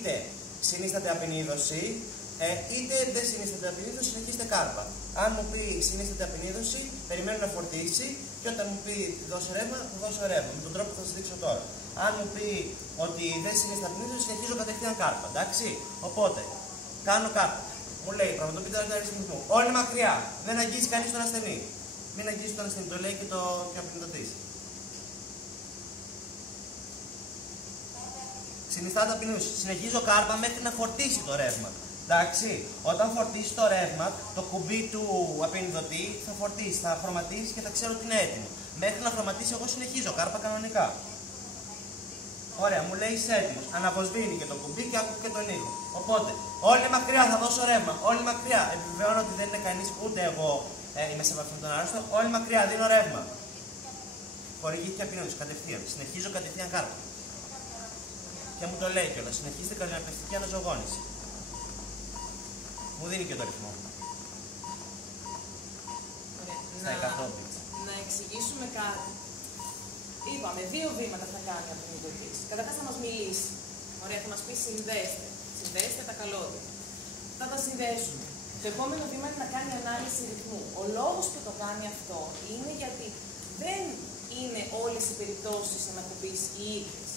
είτε συνίσταται απεινίδωση, είτε δεν συνίσταται απεινίδωση, συνεχίζεται κάρπα. Αν μου πει συνίσταται απεινίδωση, περιμένω να φορτίσει και όταν μου πει δώσε ρεύμα, θα δώσω ρεύμα. Με τον τρόπο που θα σα δείξω τώρα. Αν μου πει ότι δεν συνίσταται απεινίδωση, συνεχίζω κατευθείαν κάρπα. Εντάξει. Οπότε, κάνω κάρπα. Μου λέει πραγματοποιείται αριθμού. Όλοι μακριά. Δεν αγγίζει κανεί τον ασθενή. Μην αγγίζει τον ασθενή. Το λέει και το απεινιδωτή. Συνιστάται απεινίδωση. Συνεχίζω κάρπα μέχρι να φορτίσει το ρεύμα. Εντάξει, όταν φορτίσει το ρεύμα, το κουμπί του απεινιδωτή θα φορτίσει, θα χρωματίσει και θα ξέρω ότι είναι έτοιμο. Μέχρι να χρωματίσει, εγώ συνεχίζω κάρπα κανονικά. Ωραία, μου λέει είσαι έτοιμος. Αναποσβήνει και το κουμπί και άκου και τον ήχο. Οπότε, όλοι μακριά, θα δώσω ρεύμα. Όλοι μακριά. Επιβεβαιώνω ότι δεν είναι κανείς, ούτε εγώ είμαι σε επαφή με τον άρρωστο. Όλοι μακριά, δίνω ρεύμα. Χορηγήθηκε απεινίδωση κατευθείαν. Συνεχίζω κατευθείαν κάρπα. Και μου το λέει κιόλας. Συνεχίζεται καρδιοπνευστική αναζωογόνηση. Μου δίνει και το ρυθμό. Να εξηγήσουμε κάτι. Είπαμε, 2 βήματα θα κάνει ο απεινιδωτής. Καταρχάς θα μας μιλήσει. Ωραία, θα μας πει συνδέστε. Συνδέστε τα καλώδια. Θα τα συνδέσουμε. Το επόμενο βήμα είναι να κάνει ανάλυση ρυθμού. Ο λόγος που το κάνει αυτό είναι γιατί δεν είναι όλες οι περιπτώσεις ανακοπής οι ίδιες.